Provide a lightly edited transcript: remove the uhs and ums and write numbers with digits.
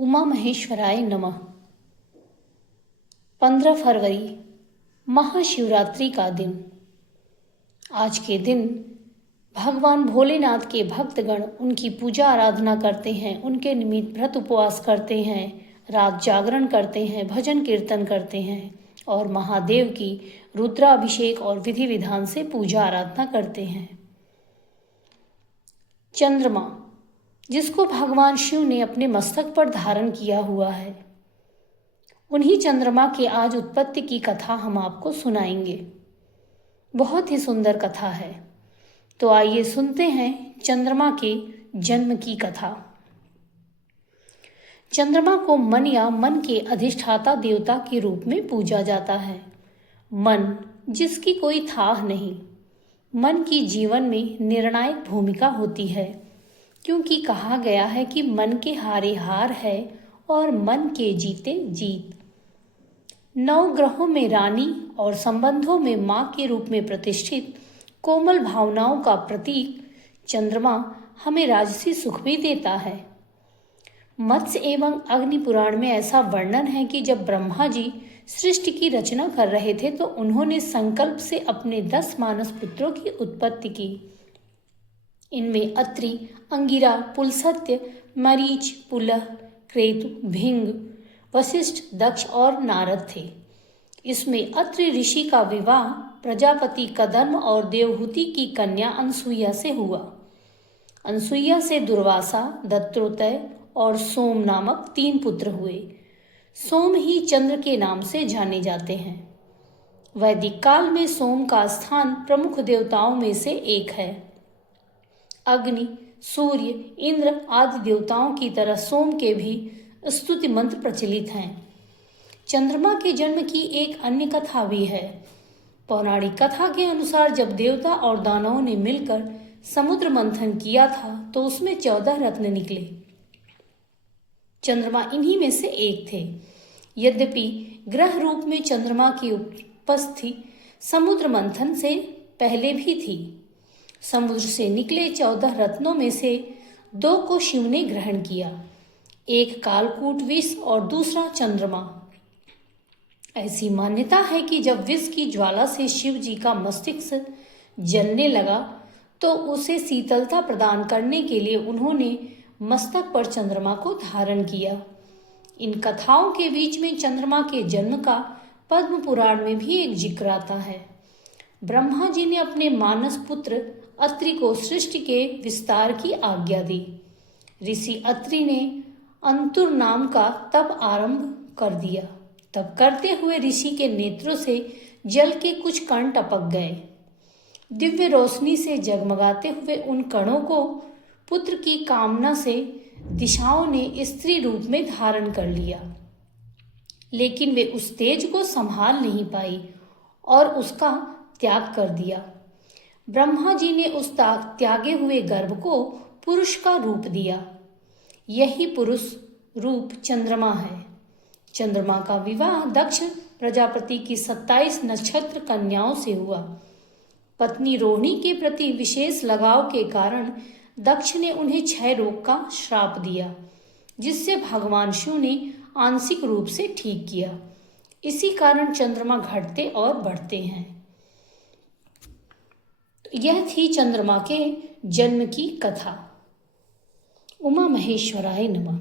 उमा महेश्वराय नमः। 15 फरवरी महाशिवरात्रि का दिन। आज के दिन भगवान भोलेनाथ के भक्तगण उनकी पूजा आराधना करते हैं, उनके निमित्त व्रत उपवास करते हैं, रात जागरण करते हैं, भजन कीर्तन करते हैं और महादेव की रुद्राभिषेक और विधि विधान से पूजा आराधना करते हैं। चंद्रमा, जिसको भगवान शिव ने अपने मस्तक पर धारण किया हुआ है, उन्हीं चंद्रमा के आज उत्पत्ति की कथा हम आपको सुनाएंगे। बहुत ही सुंदर कथा है, तो आइए सुनते हैं चंद्रमा के जन्म की कथा। चंद्रमा को मन या मन के अधिष्ठाता देवता के रूप में पूजा जाता है। मन, जिसकी कोई थाह नहीं, मन की जीवन में निर्णायक भूमिका होती है, क्योंकि कहा गया है कि मन के हारे हार है और मन के जीते जीत। 9 ग्रहों में रानी और संबंधों में मां के रूप में प्रतिष्ठित कोमल भावनाओं का प्रतीक चंद्रमा हमें राजसी सुख भी देता है। मत्स्य एवं अग्नि पुराण में ऐसा वर्णन है कि जब ब्रह्मा जी सृष्टि की रचना कर रहे थे तो उन्होंने संकल्प से अपने 10 मानस पुत्रों की उत्पत्ति की। इनमें अत्रि, अंगिरा, पुलस्त्य, मरीच, पुलह, क्रेतु, भिंग, वशिष्ठ, दक्ष और नारद थे। इसमें अत्रि ऋषि का विवाह प्रजापति कदम्ब और देवहूति की कन्या अनसुईया से हुआ। अनसुईया से दुर्वासा, दत्रोतय और सोम नामक 3 पुत्र हुए। सोम ही चंद्र के नाम से जाने जाते हैं। वैदिक काल में सोम का स्थान प्रमुख देवताओं में से एक है। अग्नि, सूर्य, इंद्र आदि देवताओं की तरह सोम के भी स्तुति मंत्र प्रचलित हैं। चंद्रमा के जन्म की एक अन्य कथा भी है। पौराणिक कथा के अनुसार जब देवता और दानवों ने मिलकर समुद्र मंथन किया था तो उसमें 14 रत्न निकले। चंद्रमा इन्हीं में से एक थे। यद्यपि ग्रह रूप में चंद्रमा की उपस्थिति समुद्र मंथन से पहले भी थी। समुद्र से निकले 14 रत्नों में से 2 को शिव ने ग्रहण किया, एक कालकूट विष और दूसरा चंद्रमा। ऐसी मान्यता है कि जब विष की ज्वाला से शिव जी का मस्तिष्क जलने लगा तो उसे शीतलता प्रदान करने के लिए उन्होंने मस्तक पर चंद्रमा को धारण किया। इन कथाओं के बीच में चंद्रमा के जन्म का पद्म पुराण में भी एक जिक्र आता है। ब्रह्मा जी ने अपने मानस पुत्र अत्रि को सृष्टि के विस्तार की आज्ञा दी। ऋषि अत्रि ने अंतुर नाम का तप आरंभ कर दिया। तब करते हुए ऋषि के नेत्रों से जल के कुछ कण टपक गए। दिव्य रोशनी से जगमगाते हुए उन कणों को पुत्र की कामना से दिशाओं ने स्त्री रूप में धारण कर लिया, लेकिन वे उस तेज को संभाल नहीं पाई और उसका त्याग कर दिया। ब्रह्मा जी ने उस त्यागे हुए गर्भ को पुरुष का रूप दिया। यही पुरुष रूप चंद्रमा है। चंद्रमा का विवाह दक्ष प्रजापति की 27 नक्षत्र कन्याओं से हुआ। पत्नी रोहिणी के प्रति विशेष लगाव के कारण दक्ष ने उन्हें क्षय रोग का श्राप दिया, जिससे भगवान शिव ने आंशिक रूप से ठीक किया। इसी कारण चंद्रमा घटते और बढ़ते हैं। तो यह थी चंद्रमा के जन्म की कथा। उमा महेश्वराय नमः।